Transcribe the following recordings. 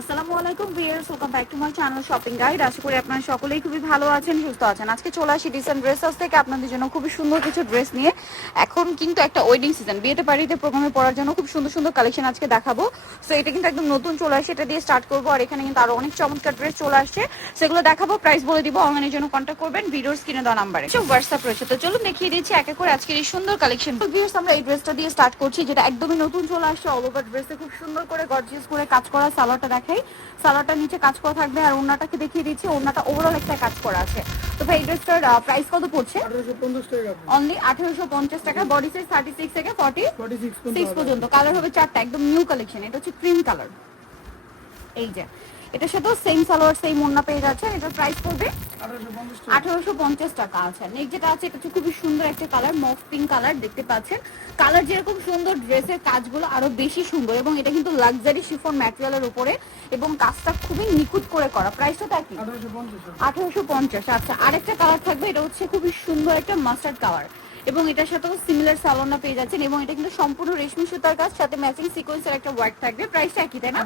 আসসালামু viewers welcome back to my channel shopping guide আশা করি আপনারা সকলেই খুবই ভালো আছেন, সুস্থ আছেন। আজকে চলে আসি ডিসেন্ট ড্রেস হাউস থেকে, আপনাদের জন্য খুবই সুন্দর কিছু ড্রেস নিয়ে। এখন কিন্তু একটা ওয়েডিং সিজন বিয়েতে বাড়িতে প্রোগ্রামে পড়ার জন্য খুব সুন্দর সুন্দর কালেকশন আজকে দেখাবো। সো এটা কিন্তু একদম নতুন চলে আসে, এটা দিয়ে স্টার্ট করব। আর এখানে কিন্তু আরও অনেক চমৎকার ড্রেস চলে আসছে। সেগুলো দেখাবো প্রাইস বলে দিব অনলাইনের জন্য কন্ট্যাক্ট করবেন ভিডিওর স্ক্রিনে দেওয়া নাম্বারে হোয়াটসঅ্যাপ রয়েছে। তো চলুন দেখিয়ে দিচ্ছি এক করে আজকের এই সুন্দর কালেকশন ভিউয়ার্স আমরা এই ড্রেসটা দিয়ে স্টার্ট করছি, যেটা একদমই নতুন চলে আসছে অল ওভার ড্রেসে খুব সুন্দর করে গর্জিয়াস করে কাজ করা, সালোয়ারটা দেখাই। সালোয়ারটা নিচে কাজ করা থাকবে আর ওনাটাকে দেখিয়ে দিচ্ছি। ওনাটা ওভারঅল একটা কাজ করা আছে। তো ভাই ড্রেসটার প্রাইস কত পড়ছে? অনলি আঠারোশো পঞ্চাশ টাকা। বডি সাইজ থার্টি সিক্স থেকে ফর্টি সিক্স পর্যন্ত কালার হবে চারটা একদম নিউ কালেকশন এটা হচ্ছে ক্রিম কালার এই যে। এটার সাথেও সেম সালোয়ার সেম ওন্না পেয়ে যাচ্ছে। এটার প্রাইস পড়বে আঠারোশো পঞ্চাশ টাকা আছে। নেক্সট যেটা আছে এটা হচ্ছে খুবই সুন্দর একটা কালার মফ পিঙ্ক কালার দেখতে পাচ্ছেন। কালার যেরকম সুন্দর ড্রেসের কাজগুলো আরও বেশি সুন্দর এবং এটা কিন্তু লাক্সারি শিফন ম্যাটেরিয়ালের উপরে এবং কাজটা খুবই নিখুঁত করে করা। প্রাইসটা কি? পঞ্চাশ টাকা। আঠারোশো পঞ্চাশ আচ্ছা। আরেকটা কালার থাকবে এটা হচ্ছে খুবই সুন্দর একটা মাস্টার্ড কালার এবং এটার সাথেও সিমিলার সালোনা পেয়ে যাচ্ছেন এবং এটা কিন্তু সম্পূর্ণ রেশমি সুতার কাজ সাথে ম্যাচিং সিকোয়েন্সের একটা ওয়ার্ক থাকবে। প্রাইসটা একই তাই না?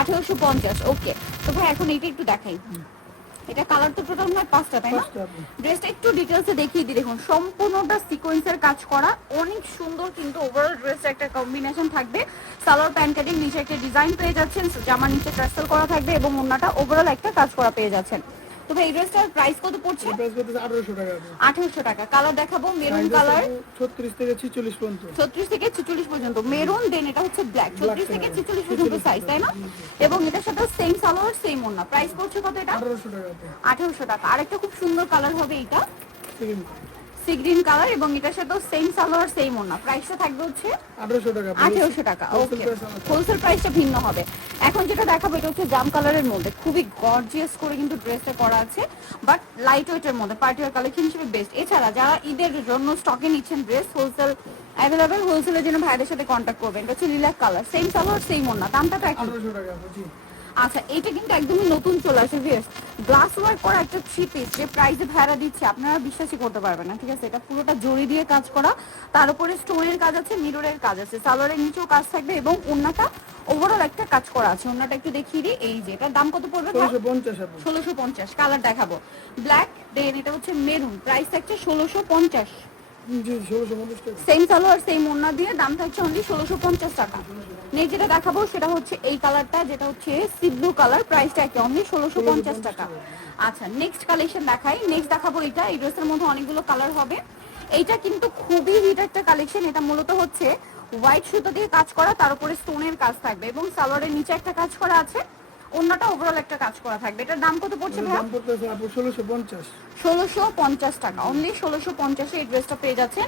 আঠারোশো পঞ্চাশ ওকে তো ভাই এখন এটা একটু দেখাই। এটা কালার তো টোটাল নয় পাঁচটা তাই না? ড্রেসটা একটু ডিটেলসে দেখিয়ে দিই দেখুন। সম্পূর্ণটা সিকোয়েন্সের কাজ করা অনেক সুন্দর কিন্তু ওভারঅল ড্রেসটা একটা কম্বিনেশন থাকবে। সালোয়ার প্যান্ট কাটিং নিচে একটা ডিজাইন পেয়ে যাচ্ছেন জামার নিচে টার্সেল করা থাকবে এবং অন্যটা ওভারঅল একটা কাজ করা পেয়ে যাচ্ছেন। তো ভাই এই ড্রেসটার প্রাইস কত পড়ছে? প্রাইস কত আঠারোশো টাকা। আপনি। আঠারোশো টাকা। কালার দেখাবো মেরুন কালার আছে ছত্রিশ থেকে ছিচল্লিশ পর্যন্ত। ছত্রিশ থেকে ছিচল্লিশ পর্যন্ত। মেরুন দেন এটা হচ্ছে ব্ল্যাক ছত্রিশ থেকে color। ছিচল্লিশ পর্যন্ত সাইজ তাই না? এবং এটার সাথে সেম সালোয়ার সেম ওন্না প্রাইস পড়ছে কত এটা? আঠারোশো টাকা আপনি। আঠারোশো টাকা। আরেকটা খুব সুন্দর কালার হবে এটা সি গ্রিন কালার এবং এটার সাথে সেম সালোয়ার সেম ওন্না প্রাইসটা থাকবে হচ্ছে আঠারোশো টাকা আপনি। আঠেরোশো টাকা ওকে হোলসেল প্রাইসটা ভিন্ন হবে। এখন যেটা দেখাবো এটা হচ্ছে জাম কালারের মধ্যে। খুবই গর্জিয়াস করে কিন্তু ড্রেসটা করা আছে বাট লাইট ওয়েটের মধ্যে পার্টিয়ার কালেকশন হিসেবে বেস্ট এছাড়া যারা ঈদের জন্য স্টকে নিচ্ছেন ড্রেস হোলসেল অ্যাভেলেবেল হোলসেলের জন্য ভাইদের সাথে কন্ট্যাক্ট করবেন। এটা হচ্ছে lilac colour same salwar same ওন্না দামটা তো একই। আঠারোশো টাকা আপনি, জি। আচ্ছা এটা কিন্তু একদমই নতুন চলে আসে ভিউয়ার্স গ্লাস ওয়ার্ক করা একটা থ্রি পিস যে প্রাইসে ভাড়া দিচ্ছে আপনারা বিশ্বাসই করতে পারবেন না ঠিক আছে? এটা পুরোটা জড়ি দিয়ে কাজ করা তার উপরে স্টোনের কাজ আছে মিররের কাজ আছে সালোয়ারের নিচেও কাজ থাকবে এবং ওন্নাটা ওভারঅল একটা কাজ করা আছে। ওন্নাটা একটু দেখিয়ে দিই এই যে এটার দাম কত পড়বে? 1650 কালার দেখাবো। ব্ল্যাক দেন এটা হচ্ছে মেরুন প্রাইস থাকছে 1650 সেম সালোয়ার সেম ওন্না দিয়ে দাম থাকছে অনলি ষোলোশো পঞ্চাশ টাকা। নেক্সট যেটা দেখাবো সেটা হচ্ছে এই কালারটা যেটা হচ্ছে সি ব্লু কালার প্রাইসটা একই অনলি ষোলোশো পঞ্চাশ টাকা। আচ্ছা নেক্সট কালেকশন দেখাই। নেক্সট দেখাবো এটা এই ড্রেসের মধ্যে অনেকগুলো কালার হবে। এইটা কিন্তু খুবই হিট একটা কালেকশন এটা মূলত হচ্ছে হোয়াইট সুতো দিয়ে কাজ করা তার উপরে স্টোনের কাজ থাকবে এবং সালোয়ারের নিচে একটা কাজ করা আছে। অন্যটা ওভারঅল একটা কাজ করা থাকবে। এটার দাম কত পড়ছে ভাই দাম পড়তেছে আপু ষোলোশো পঞ্চাশ। ষোলোশো পঞ্চাশ টাকা। অনলি ষোলোশো পঞ্চাশে এই ড্রেসটা পেয়ে যাচ্ছেন।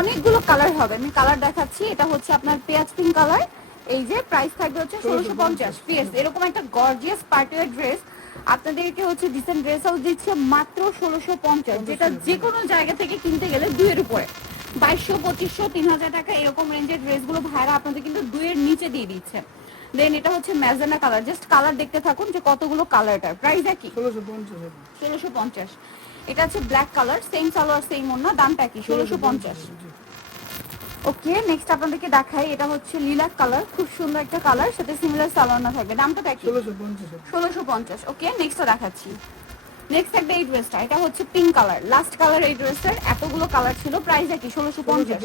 অনেকগুলো কালার হবে। আমি কালার দেখাচ্ছি। এটা হচ্ছে আপনার পেঁয়াজ পিঙ্ক কালার এই যে প্রাইস থাকবে হচ্ছে ষোলোশো পঞ্চাশ। পিএস এরকম একটা গর্জিয়াস পার্টিওয়ার ড্রেস আপনাদেরকে হচ্ছে ডিসেন্ট ড্রেস হাউস দিচ্ছে মাত্র ষোলোশো পঞ্চাশ। যেটা যে কোনো জায়গা থেকে কিনতে গেলে দুইয়ের উপরে। বাইশশো পঁচিশশো তিন হাজার টাকা এরকম রেঞ্জের ড্রেসগুলো ভাইরা আপনাদের কিন্তু দুইয়ের নিচে দিয়ে দিচ্ছে। দেন এটা হচ্ছে ম্যাজেনা কালার জাস্ট কালার দেখতে থাকুন যে কতগুলো কালারটার প্রাইস একই। ষোলোশো পঞ্চাশ এটা হচ্ছে black colour same salwar same অন্য দামটা একই। ষোলোশো পঞ্চাশ। ওকে নেক্সট আপনাদেরকে দেখাই। এটা হচ্ছে লিলাক কালার খুব সুন্দর একটা কালার সাথে সিমিলার সালোয়ার থাকবে। দামটা একই। ষোলোশো পঞ্চাশ ওকে নেক্সটটা দেখাচ্ছি। নেক্সট থাকবে এই ড্রেসটা এটা হচ্ছে পিঙ্ক কালার লাস্ট কালার এই ড্রেসের এতগুলো কালার ছিল প্রাইস কি ষোলোশো পঞ্চাশ।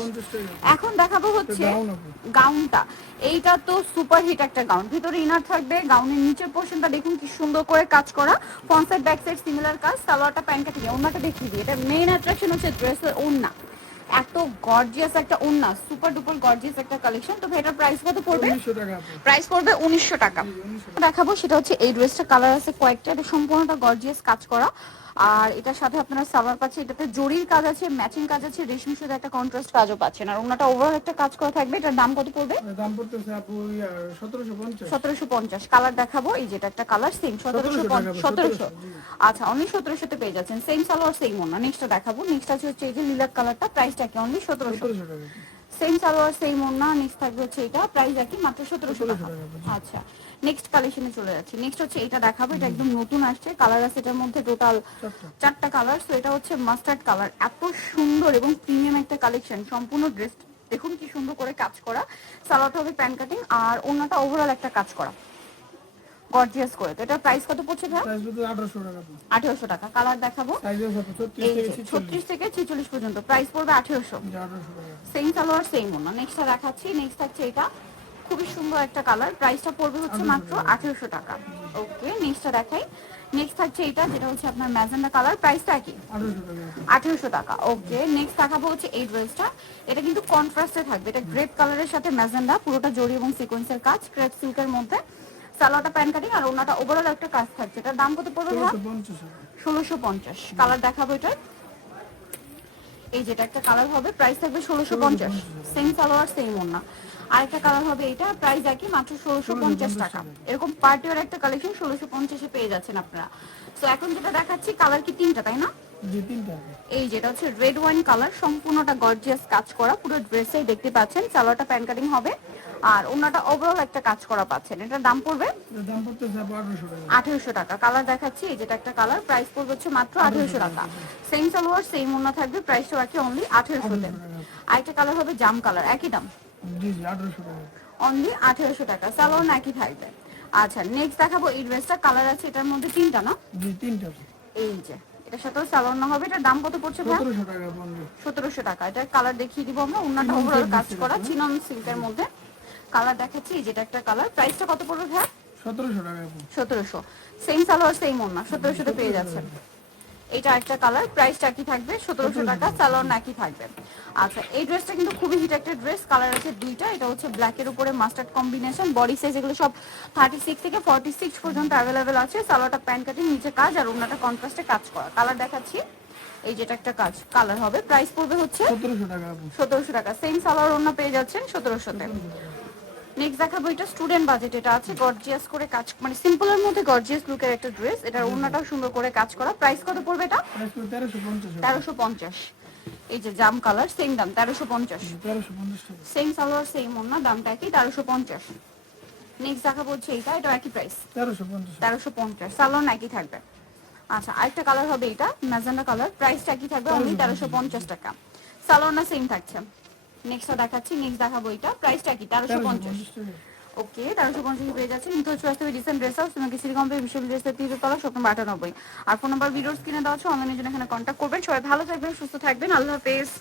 এখন দেখাবো হচ্ছে গাউনটা এইটা তো সুপার হিট একটা গাউন ভিতরে ইনার থাকবে গাউনের নিচের পোর্শনটা দেখুন কি সুন্দর করে কাজ করা। Front side back side similar কাজ সালোয়ারটা প্যান্ট কাটিং ওনাটা দেখিয়ে দিই। এটা মেইন অ্যাট্রাকশন হচ্ছে ড্রেসের ওন্না এত গর্জিয়াস একটা ওন্না সুপার ডুপার গর্জিয়াস একটা কালেকশন তো এটার প্রাইস কত পড়বে। প্রাইস পড়বে। উনিশশো টাকা। দেখাবো সেটা হচ্ছে এই ড্রেসটা কালার আছে কয়েকটা। এটা সম্পূর্ণটা গর্জিয়াস কাজ করা। আর এটার সাথে আপনারা সালোয়ার পাচ্ছে এটাতে জরির কাজ আছে ম্যাচিং কাজ আছে রেশমি সাথে একটা কন্ট্রাস্ট কাজও পাচ্ছেন। আর ওনাটা ওভারঅল একটা কাজ করা থাকবে এটার দাম কত পড়বে। দাম পড়তেছে আপু সতেরোশো পঞ্চাশ। সতেরোশো পঞ্চাশ। কালার দেখাবো এই যেটা একটা কালার সেম সতেরোশো 1700 টাকা, সতেরোশো 1700 জি। আচ্ছা অনলি সতেরোশোতে পেয়ে যাচ্ছেন। সেম সালোয়ার সেম ওনা নেক্সটটা দেখাবো। নেক্সট আছে হচ্ছে এই যে লিলাক কালারটা প্রাইসটা কি অনলি সতেরোশো। সতেরোশো টাকা। আপনি। সেম সালোয়ার সেম ওনা নেক্সট থাকবে হচ্ছে এটা প্রাইস একই মাত্র সতেরোশো 1700 টাকা টাকা, আচ্ছা। নেক্সট কালেকশনে চলে যাচ্ছি। নেক্সট হচ্ছে এটা দেখাবো এটা একদম নতুন আসছে। কালার আছে এটার মধ্যে টোটাল চারটা। কালার সো এটা হচ্ছে মাস্টার্ড কালার এত সুন্দর এবং প্রিমিয়াম একটা কালেকশন সম্পূর্ণ ড্রেস দেখুন কি সুন্দর করে কাজ করা। সালোয়ারটা হবে প্যান কাটিং আর অন্যটা ওভারঅল একটা কাজ করা। গর্জিয়াস করে। তো এটার প্রাইস কত পড়ছে ভাই? প্রাইস বলতে আঠারোশো টাকা আপু আঠারোশো টাকা। কালার দেখাবো। সাইজ আছে আপু ছত্রিশ এই থেকে যে ছিচল্লিশ। ছত্রিশ থেকে ছেচল্লিশ পর্যন্ত। প্রাইস পড়বে আঠেরোশো। যে আঠারোশো টাকা। সেম সালোয়ার সেম ওনা নেক্সটটা দেখাচ্ছি। নেক্সট থাকছে এটা। খুবই সুন্দর একটা কালার প্রাইসটা পড়বে হচ্ছে মাত্র আঠেরোশো টাকা। ওকে নেক্সটটা দেখাই। নেক্সট থাকছে এটা যেটা হচ্ছে আপনার ম্যাজেন্ডা কালার প্রাইসটা কি? আঠারোশো টাকা। ওকে নেক্সট দেখাবো হচ্ছে এই ড্রেসটা এটা কিন্তু কন্ট্রাস্টে থাকবে। এটা গ্রেপ কালারের সাথে ম্যাজেন্ডা পুরোটা জরি এবং সিকোয়েন্সের কাজ। ক্রেপ সিল্কের মধ্যে। সালোয়ারটা প্যান কাটিং আর ওনাটা ওভারঅল একটা কাজ থাকছে। এটার দাম কত পড়বে ষোলোশো পঞ্চাশ। কালার দেখাবো এটার। এই যেটা একটা কালার হবে প্রাইস থাকবে ষোলোশো পঞ্চাশ। সেম সালোয়ার সেম ওনা আরেকটা কালার হবে এটা প্রাইস একই মাত্র ষোলোশো পঞ্চাশ টাকা। এরকম পার্টিওর একটা কালেকশন ষোলোশো পঞ্চাশে পেয়ে যাচ্ছেন আপনারা। তো এখন যেটা দেখাচ্ছি কালার কি তিনটা তাই না? এই যেটা হচ্ছে রেড ওয়াইন কালার সম্পূর্ণটা গর্জিয়াস কাজ করা পুরো ড্রেসেই দেখতে পাচ্ছেন সালোয়ারটা প্যান কাটিং হবে। আর ওনাটা ওভারঅল একটা কাজ করা পাচ্ছেন। এটার দাম পড়বে আঠারোশো টাকা। আঠেরোশো টাকা। কালার দেখাচ্ছি এই যেটা একটা কালার প্রাইস পড়বে হচ্ছে মাত্র আঠেরোশো টাকা। সেম সালোয়ার সেম ওনা থাকবে প্রাইসটা বাকি অনলি আঠেরোশোতে। আরেকটা কালার হবে জাম কালার একই দাম। জি জি আঠারোশো টাকা। অনলি আঠেরোশো টাকা। সালোয়ার না থাকবে। আচ্ছা নেক্সট দেখাবো এই ড্রেসটা কালার আছে এটার মধ্যে তিনটা না? জি তিনটা এই যে এটার সাথেও সালোয়ার না হবে। এটার দাম কত পড়ছে ভাই? সতেরোশো টাকা এটার কালার দেখিয়ে দিব আমরা। অন্যটা ওভারঅল কাজ করা চিনন সিল্কের মধ্যে। কালার দেখাচ্ছি। যেটা একটা কালার প্রাইসটা কত পড়বে ভাই? সতেরোশো টাকা আপু সতেরোশো। সেম সালোয়ার সেম ওনা সতেরোশোতে পেয়ে যাচ্ছেন। এটা একটা কালার প্রাইসটা কি থাকবে? সতেরোশো টাকা সালোয়ার নাকি থাকবে। আচ্ছা এই ড্রেসটা কিন্তু খুবই হিট একটা ড্রেস কালার আছে দুইটা এটা হচ্ছে ব্ল্যাকের উপরে মাস্টার্ড কম্বিনেশন বডি সাইজ এগুলো সব থার্টি সিক্স থেকে ফর্টি সিক্স পর্যন্ত অ্যাভেলেবেল আছে সালোয়ারটা প্যান্ট কাটিং নিচে কাজ আর ওনাটা কন্ট্রাস্টে কাজ করা। কালার দেখাচ্ছি। এই যেটা একটা কাজ কালার হবে। প্রাইস পড়বে হচ্ছে সতেরোশো টাকা সতেরোশো টাকা। সেম সালোয়ার ওনা পেয়ে যাচ্ছেন সতেরোশো সতেরোশোতে। নেক্সট দেখাবো এটা স্টুডেন্ট বাজেট এটা আছে গর্জিয়াস করে কাজ মানে সিম্পলের মধ্যে গর্জিয়াস লুকের একটা ড্রেস এটার ওড়নাটাও সুন্দর করে কাজ করা। প্রাইস কত পড়বে এটা? প্রাইস পড়বে তেরোশো পঞ্চাশ টাকা। তেরোশো পঞ্চাশ। এই যে জাম কালার সেম দাম সেম সালোয়ার সেম ওড়না দামটা একই তেরোশো পঞ্চাশ। নেক্সট দেখাবো হচ্ছে এইটা এটা একই প্রাইস তেরোশো পঞ্চাশ সালোয়ার একই থাকবে। আচ্ছা আরেকটা কালার হবে এটা ম্যাজেন্ডা কালার প্রাইসটা একই থাকবে অনলি তেরোশো পঞ্চাশ টাকা। সালোয়ার না সেম থাকছে। নেক্সটটা দেখাচ্ছি। নেক্সট দেখাবো এটা। প্রাইসটা কি? তেরোশো তেরোশো পঞ্চাশ। ওকে তেরোশো পঞ্চাশ পেয়ে যাচ্ছে কিন্তু হচ্ছে আসতে হবে রিসেন্ট ড্রেস হাউস তোমাকে সিটি কম্পে বিশ্ববিদ্যালয় তিরিশ তলা সপ্তম আটানব্বই। আর ফোন নাম্বার ভিডিওস কিনে দেওয়া হচ্ছে অনলাইনের জন্য এখানে কন্ট্যাক্ট করবেন। সবাই ভালো থাকবেন সুস্থ থাকবেন। আল্লাহ হাফেজ।